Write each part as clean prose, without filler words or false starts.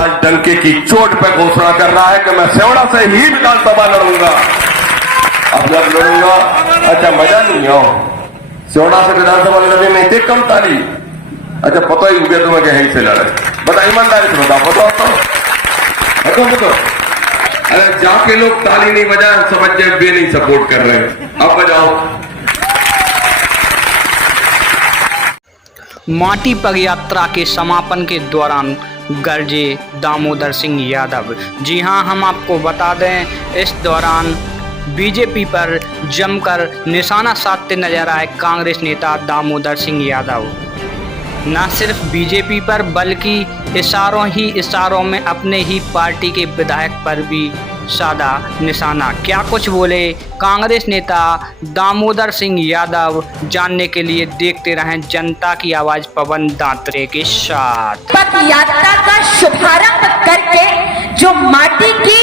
आज डंके की चोट पर घोषणा कर रहा है कि मैं सेवड़ा से ही विधानसभा लड़ूंगा। अब जब लड़ूंगा, अच्छा मजा नहीं आओ सेवड़ा से विधानसभा लड़ने में इतने कम ताली। अच्छा पता ही हो गया तुम्हें कि यहीं से लड़े, बता ईमानदारी से बता बताओ। अरे जाके लोग ताली नहीं बजाए समझ जाए वे नहीं सपोर्ट कर रहे हैं, अब बजाओ। माटी पग यात्रा के समापन के दौरान गरजे दामोदर सिंह यादव। जी हां, हम आपको बता दें इस दौरान बीजेपी पर जमकर निशाना साधते नजर आए कांग्रेस नेता दामोदर सिंह यादव। न सिर्फ बीजेपी पर बल्कि इशारों में अपने ही पार्टी के विधायक पर भी साधा निशाना। क्या कुछ बोले कांग्रेस नेता दामोदर सिंह यादव, जानने के लिए देखते रहें जनता की आवाज पवन दांतरे के साथ। पद यात्रा का शुभारंभ करके जो माटी की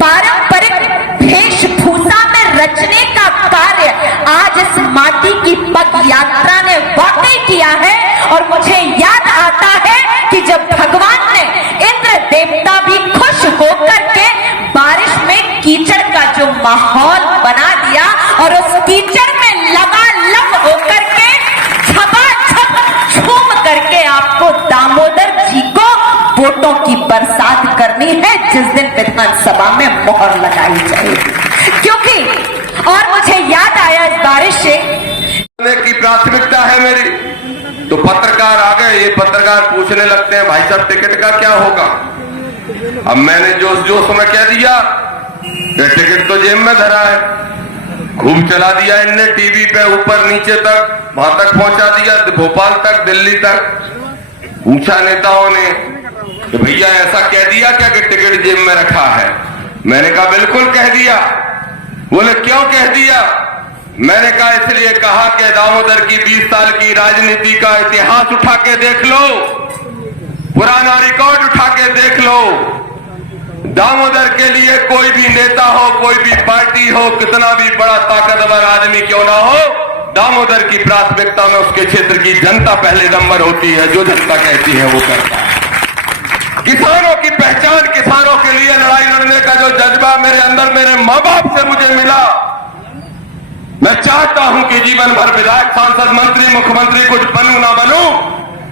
पारंपरिक वेशभूषा में रचने का कार्य आज इस माटी की पद यात्रा ने वाकई किया है। और मुझे याद आता है कि जब भगवान ने इंद्र देवता भी खुश होकर के बारिश में कीचड़ का जो माहौल बना दिया और उस कीचड़ में लबालब होकर के झपाझप झूम करके आपको दामोदर जी को वोटों की बरसात करनी है जिस दिन विधानसभा में मोहर लगाई जाएगी। क्योंकि और मुझे याद आया इस बारिश से की प्राथमिकता है मेरी, तो पत्रकार आ गए। ये पत्रकार पूछने लगते हैं भाई साहब टिकट का क्या होगा। अब मैंने जोश में कह दिया टिकट तो जेब में धरा है। खूब चला दिया इनने टीवी पे ऊपर नीचे तक, वहां तक पहुंचा दिया, भोपाल तक, दिल्ली तक। पूछा नेताओं ने कि भैया ऐसा कह दिया क्या कि टिकट जेब में रखा है। मैंने कहा बिल्कुल कह दिया। बोले क्यों कह दिया। मैंने कहा इसलिए कहा कि दामोदर की 20 साल की राजनीति का इतिहास उठा के देख लो, पुराना रिकॉर्ड उठा के देख लो। दामोदर के लिए कोई भी नेता हो, कोई भी पार्टी हो, कितना भी बड़ा ताकतवर आदमी क्यों ना हो, दामोदर की प्राथमिकता में उसके क्षेत्र की जनता पहले नंबर होती है। जो जनता कहती है वो करता है। किसानों की पहचान, किसानों के लिए लड़ाई लड़ने का जो जज्बा मेरे अंदर मेरे मां बाप से मुझे मिला, मैं चाहता हूं कि जीवन भर विधायक, सांसद, मंत्री, मुख्यमंत्री कुछ बनूं ना बनूं,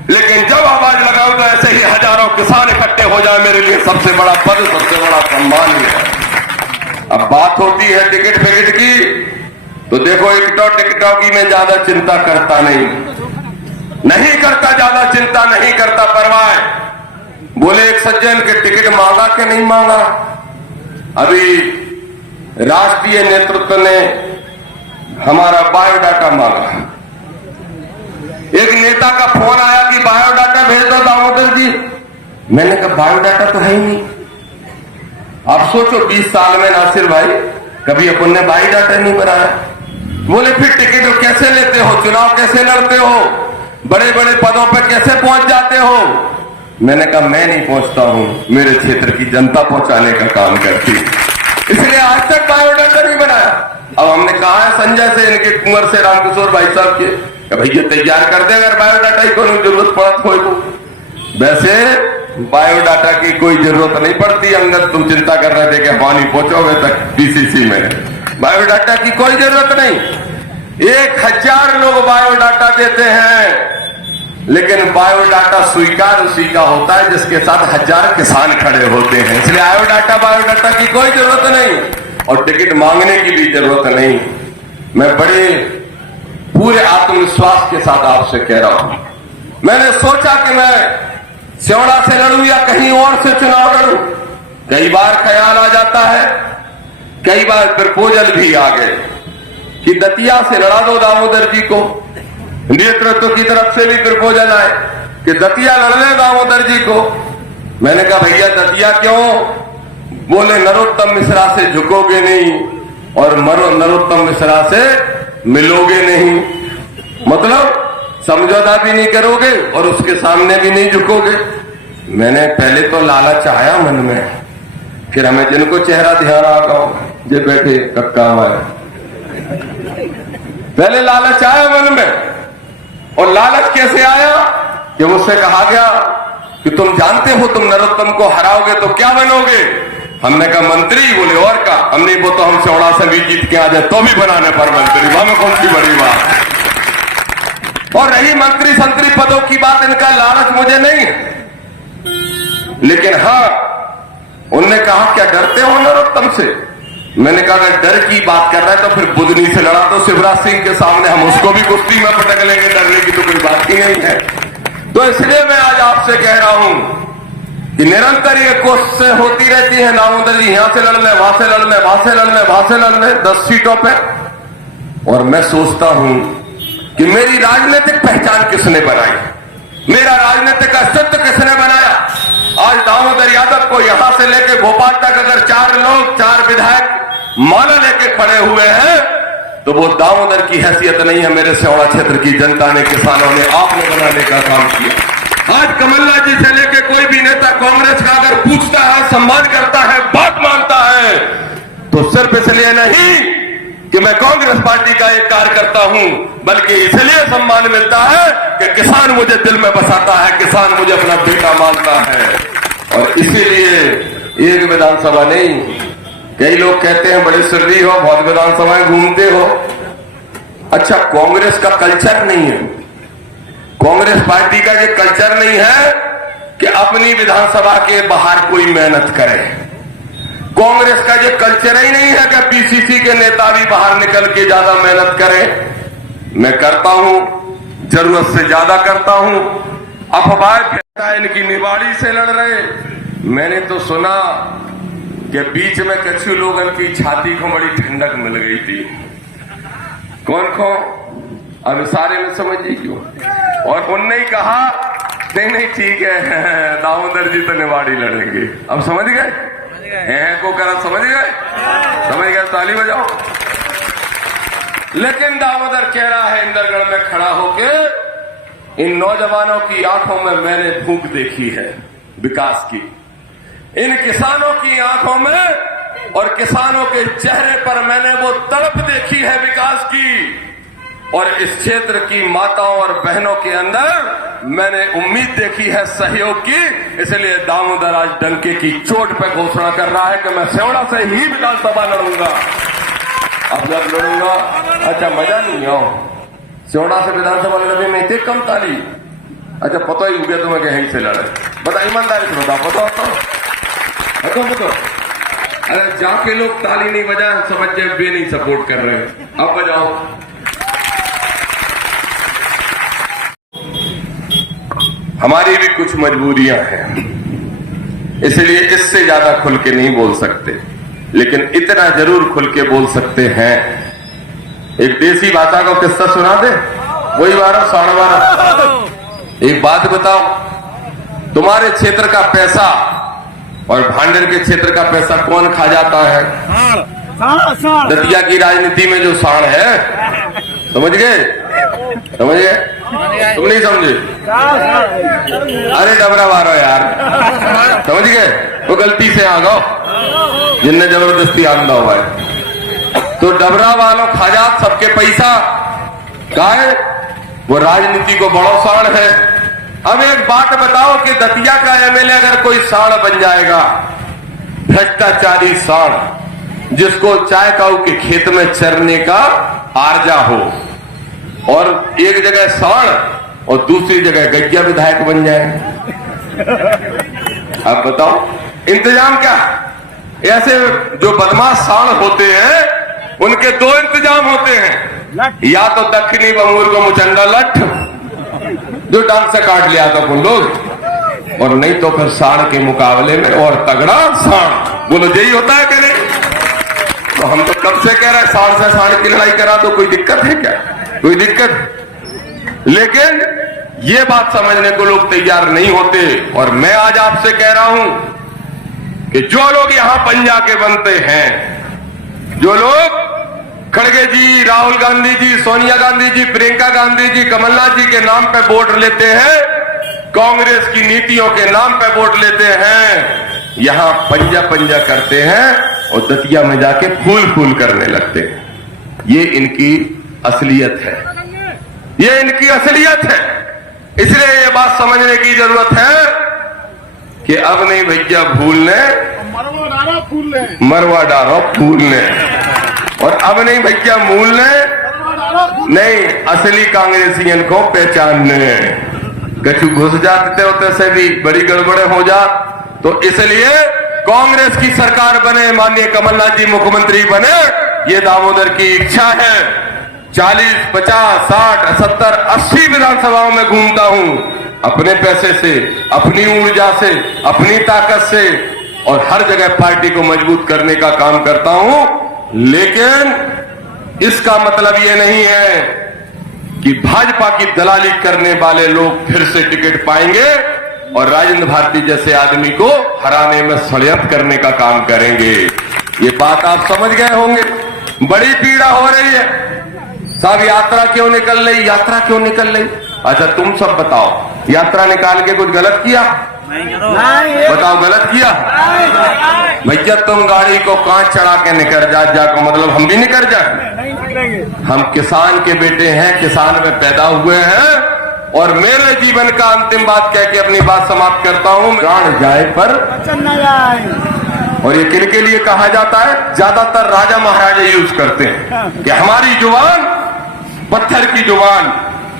लेकिन जब आवाज लगाऊं तो ऐसे ही हजारों किसान इकट्ठे हो जाए, मेरे लिए सबसे बड़ा पद, सबसे बड़ा सम्मान है। अब बात होती है टिकट फिकट की, तो देखो टिकटों की मैं ज्यादा चिंता करता नहीं करता, ज्यादा चिंता नहीं करता, परवाह। बोले एक सज्जन के टिकट मांगा कि नहीं मांगा। अभी राष्ट्रीय नेतृत्व ने हमारा बायोडाटा मांगा। एक नेता का फोन आया कि बायोडाटा भेज दो दामोदर जी। मैंने कहा बायोडाटा तो है ही नहीं। आप सोचो 20 साल में नासिर भाई कभी अपन ने बायोडाटा नहीं बनाया। बोले फिर टिकट कैसे लेते हो, चुनाव कैसे लड़ते हो, बड़े बड़े पदों पर कैसे पहुंच जाते हो। मैंने कहा मैं नहीं पहुंचता हूं, मेरे क्षेत्र की जनता पहुंचाने का काम करती, इसलिए आज तक बायोडाटा नहीं बनाया। अब हमने कहा है संजय से, इनके कुंवर से, रामकिशोर भाई साहब के, भैया तैयार कर दे अगर बायोडाटा की कोई जरूरत पड़त हो तो। वैसे बायोडाटा की कोई जरूरत नहीं पड़ती। अंगद तुम चिंता कर रहे थे कि पानी पहुंचोगे तक बीसीसी में, बायोडाटा की कोई जरूरत नहीं। 1000 लोग बायोडाटा देते हैं, लेकिन बायोडाटा स्वीकार उसी का होता है जिसके साथ 1000 किसान खड़े होते हैं। इसलिए बायोडाटा की कोई जरूरत नहीं और टिकट मांगने की भी जरूरत नहीं। मैं बड़े पूरे आत्मविश्वास के साथ आपसे कह रहा हूं, मैंने सोचा कि मैं सेवड़ा से लड़ूं या कहीं और से चुनाव लड़ूं। कई बार ख्याल आ जाता है, कई बार प्रपोजल भी आ गए कि दतिया से लड़ा दो दामोदर जी को। नेतृत्व की तरफ से भी प्रपोजल आए कि दतिया लड़ ले दामोदर जी को। मैंने कहा भैया दतिया क्यों। बोले नरोत्तम मिश्रा से झुकोगे नहीं और नरोत्तम मिश्रा से मिलोगे नहीं, मतलब समझौता भी नहीं करोगे और उसके सामने भी नहीं झुकोगे। मैंने पहले तो लालच आया मन में, फिर हमें जिनको चेहरा ध्यान आ गया जे बैठे कक्का हमारे, पहले लालच आया मन में, और लालच कैसे आया कि मुझसे कहा गया कि तुम जानते हो तुम नरोत्तम को हराओगे तो क्या बनोगे। हमने कहा मंत्री। बोले और का। हमने वो तो हम सेवड़ा से भी जीत के आ जाए तो भी बनाने पर मंत्री, वहां में कौन सी बड़ी बात। और रही मंत्री संतरी पदों की बात, इनका लालच मुझे नहीं है, लेकिन हाँ उनने कहा क्या डरते हो नरोत्तम से। मैंने कहा अगर डर की बात कर रहा है तो फिर बुधनी से लड़ा तो शिवराज सिंह के सामने हम उसको भी कुश्ती में पटक लेंगे, डरने की तो कोई बात ही नहीं है। तो इसलिए मैं आज आपसे कह रहा हूं कि निरंतर ये कोशिशें होती रहती है, दामोदर जी यहां से लड़ ले, वहां से लड़ ले, वहां से लड़ ले, वहां से लड़ ले 10 सीटों पे। और मैं सोचता हूं कि मेरी राजनीतिक पहचान किसने बनाई, मेरा राजनीतिक अस्तित्व किसने बनाया। आज दामोदर यादव को यहां से लेकर भोपाल तक अगर 4 लोग 4 विधायक माला लेके खड़े हुए हैं तो वो दामोदर की हैसियत नहीं है, मेरे सेवड़ा क्षेत्र की जनता ने, किसानों ने, आपने बनाने का काम किया। आज कमलनाथ जी से लेके कोई भी नेता कांग्रेस का अगर पूछता है, सम्मान करता है, बात मानता है, तो सिर्फ इसलिए नहीं कि मैं कांग्रेस पार्टी का एक कार्यकर्ता हूं, बल्कि इसलिए सम्मान मिलता है कि किसान मुझे दिल में बसाता है, किसान मुझे अपना बेटा मानता है। और इसीलिए एक विधानसभा नहीं, कई लोग कहते हैं बड़े सर्री हो, बहुत विधानसभाएं घूमते हो। अच्छा, कांग्रेस का कल्चर नहीं है, कांग्रेस पार्टी का ये कल्चर नहीं है कि अपनी विधानसभा के बाहर कोई मेहनत करे। कांग्रेस का ये कल्चर ही नहीं है कि पीसीसी के नेता भी बाहर निकल के ज्यादा मेहनत करें। मैं करता हूं, जरूरत से ज्यादा करता हूं। अफवाह कहता है इनकी निवाड़ी से लड़ रहे। मैंने तो सुना कि बीच में कुछ लोगों की छाती को बड़ी ठंडक मिल गई थी। कौन को अब सारे में समझिए क्यों। और उनने ही कहा नहीं ठीक है दामोदर जी तो निवाड़ी लड़ेंगे। अब समझ गए को करा, समझ गए ताली बजाओ। लेकिन दामोदर कह रहा है इंदरगढ़ में खड़ा होके, इन नौजवानों की आंखों में मैंने भूख देखी है विकास की, इन किसानों की आंखों में और किसानों के चेहरे पर मैंने वो तड़प देखी है विकास की, और इस क्षेत्र की माताओं और बहनों के अंदर मैंने उम्मीद देखी है सहयोग की। इसलिए दामोदर आज डंके की चोट पे घोषणा कर रहा है कि मैं सेवड़ा से ही विधानसभा लड़ूंगा। अब जब लड़ूंगा, अच्छा मजा नहीं आओ, सेवड़ा से विधानसभा लड़ने में इतने कम ताली। अच्छा पता ही हो गया तुम्हें कि यहीं से लड़े, बता ईमानदारी से बता, बताओ। अरे जाके लोग ताली नहीं बजाए समझ जाए वे नहीं सपोर्ट कर रहे हैं। अब बजाओ। हमारी भी कुछ मजबूरियां हैं, इसलिए इससे ज्यादा खुल के नहीं बोल सकते, लेकिन इतना जरूर खुल के बोल सकते हैं। एक देसी भाषा का किस्सा सुना दे, वही 12 साढ़े 12। एक बात बताओ, तुम्हारे क्षेत्र का पैसा और भांडेर के क्षेत्र का पैसा कौन खा जाता है? दतिया की राजनीति में जो साण है, समझ गए? तुम नहीं समझे? अरे डबरा मारो यार, समझ गए? वो गलती से आ गो जिनने जबरदस्ती आंदा हुआ है। तो डबरा वालों खाजात सबके पैसा का है, वो राजनीति को बड़ो साण है। अब एक बात बताओ कि दतिया का एमएलए अगर कोई साण बन जाएगा, भ्रष्टाचारी साण, जिसको चाय काऊ के खेत में चरने का आर्जा हो, और एक जगह साण और दूसरी जगह गैया विधायक बन जाए, अब बताओ इंतजाम क्या? ऐसे जो बदमाश साण होते हैं उनके 2 इंतजाम होते हैं, या तो दक्षिणी बंगूर को मुचंडा लठ जो डांग से काट लिया था उन लोग, और नहीं तो फिर साण के मुकाबले में और तगड़ा साण। बोलो यही होता है कि नहीं? तो हम तो कब से कह रहे हैं साण से साण की लड़ाई करा, तो कोई दिक्कत है क्या? कोई दिक्कत? लेकिन ये बात समझने को लोग तैयार नहीं होते। और मैं आज आपसे कह रहा हूं कि जो लोग यहां पंजा के बनते हैं, जो लोग खड़गे जी, राहुल गांधी जी, सोनिया गांधी जी, प्रियंका गांधी जी, कमलनाथ जी के नाम पे वोट लेते हैं, कांग्रेस की नीतियों के नाम पे वोट लेते हैं, यहां पंजा करते हैं और दतिया में जाके फूल करने लगते हैं। ये इनकी असलियत है, ये इनकी असलियत है। इसलिए ये बात समझने की जरूरत है कि अब नहीं भैया भूलने, मरवा डारो फूलने, और अब नहीं भैया मूलने, नहीं असली कांग्रेसियन को पहचानने। कछु घुस जाते होते से भी बड़ी गड़बड़े हो जात, तो इसलिए कांग्रेस की सरकार बने, माननीय कमलनाथ जी मुख्यमंत्री बने, ये दामोदर की इच्छा है। 40, 50, 60, 70, 80 विधानसभाओं में घूमता हूं, अपने पैसे से, अपनी ऊर्जा से, अपनी ताकत से, और हर जगह पार्टी को मजबूत करने का काम करता हूं। लेकिन इसका मतलब ये नहीं है कि भाजपा की दलाली करने वाले लोग फिर से टिकट पाएंगे और राजेंद्र भारती जैसे आदमी को हराने में षड्यंत्र करने का काम करेंगे। ये बात आप समझ गए होंगे। बड़ी पीड़ा हो रही है साहब, यात्रा क्यों निकल रही, यात्रा क्यों निकल रही? अच्छा तुम सब बताओ, यात्रा निकाल के कुछ गलत किया? बताओ गलत किया? भैया तुम गाड़ी को कांच चढ़ा के निकल जाको मतलब हम भी निकल जाए? हम किसान के बेटे हैं, किसान में पैदा हुए हैं, और मेरे जीवन का अंतिम बात कह के अपनी बात समाप्त करता हूं। प्राण जाए पर वचन न जाए। और ये किनके लिए कहा जाता है? ज्यादातर राजा महाराजा यूज करते हैं कि हमारी जुबान पत्थर की जुबान।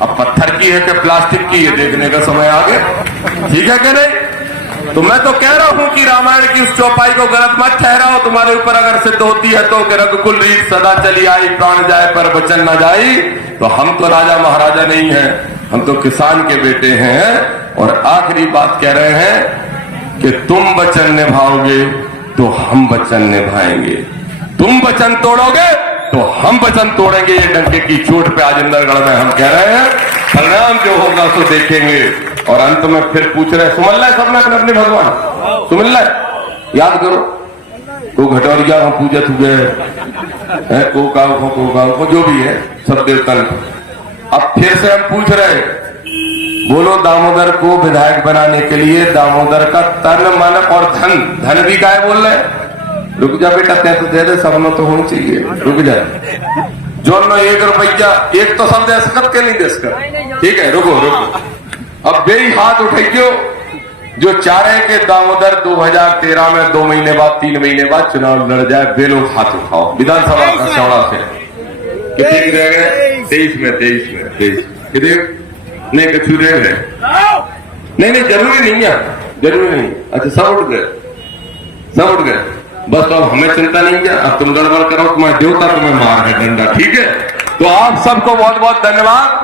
अब पत्थर की है कि प्लास्टिक की, ये देखने का समय आ गया। ठीक है कि नहीं? तो मैं तो कह रहा हूं कि रामायण की उस चौपाई को गलत मत ठहराओ। तुम्हारे ऊपर अगर सिद्ध होती है तो रघुकुल रीत सदा चली आई, प्राण जाए पर वचन न जाई। तो हम तो राजा महाराजा नहीं हैं, हम तो किसान के बेटे हैं। और आखिरी बात कह रहे हैं कि तुम वचन निभाओगे तो हम वचन निभाएंगे, तुम वचन तोड़ोगे तो हम वचन तोड़ेंगे। ये डंके की चोट पे आज इंदरगढ़ में हम कह रहे हैं, परिणाम जो होगा सो देखेंगे। और अंत में फिर पूछ रहे, सुमन लाए सबने अपने अपने भगवान, सुमन लाए याद करो, को घटौरिया हम पूजत हुए है, को जो भी है सब देवता। अब फिर से हम पूछ रहे, बोलो दामोदर को विधायक बनाने के लिए दामोदर का तन मन और धन, धन भी काय बोल रहे? रुक जा बेटा, तय तो दे दे, सबनो तो होनी चाहिए, रुक जा। जो नो 1 रुपया, एक तो सब दस्खत के नहीं दस्खत, ठीक है रुको रुको। अब बेई हाथ उठाइयो जो चाह रहे कि दामोदर 2013 में 2 महीने बाद 3 महीने बाद चुनाव लड़ जाए, बे लोग हाथ उठाओ विधानसभा का चौड़ा से। कितने की रह गए? 23 में कितने नहीं कछु रह गए? नहीं जरूरी नहीं है, जरूरी नहीं। अच्छा सब उठ गए बस। तो अब हमें चिंता नहीं है, अब तुम गड़बड़ करो, तुम्हारे देवता तुम्हें मार है डंडा, ठीक है? तो आप सबको बहुत बहुत धन्यवाद।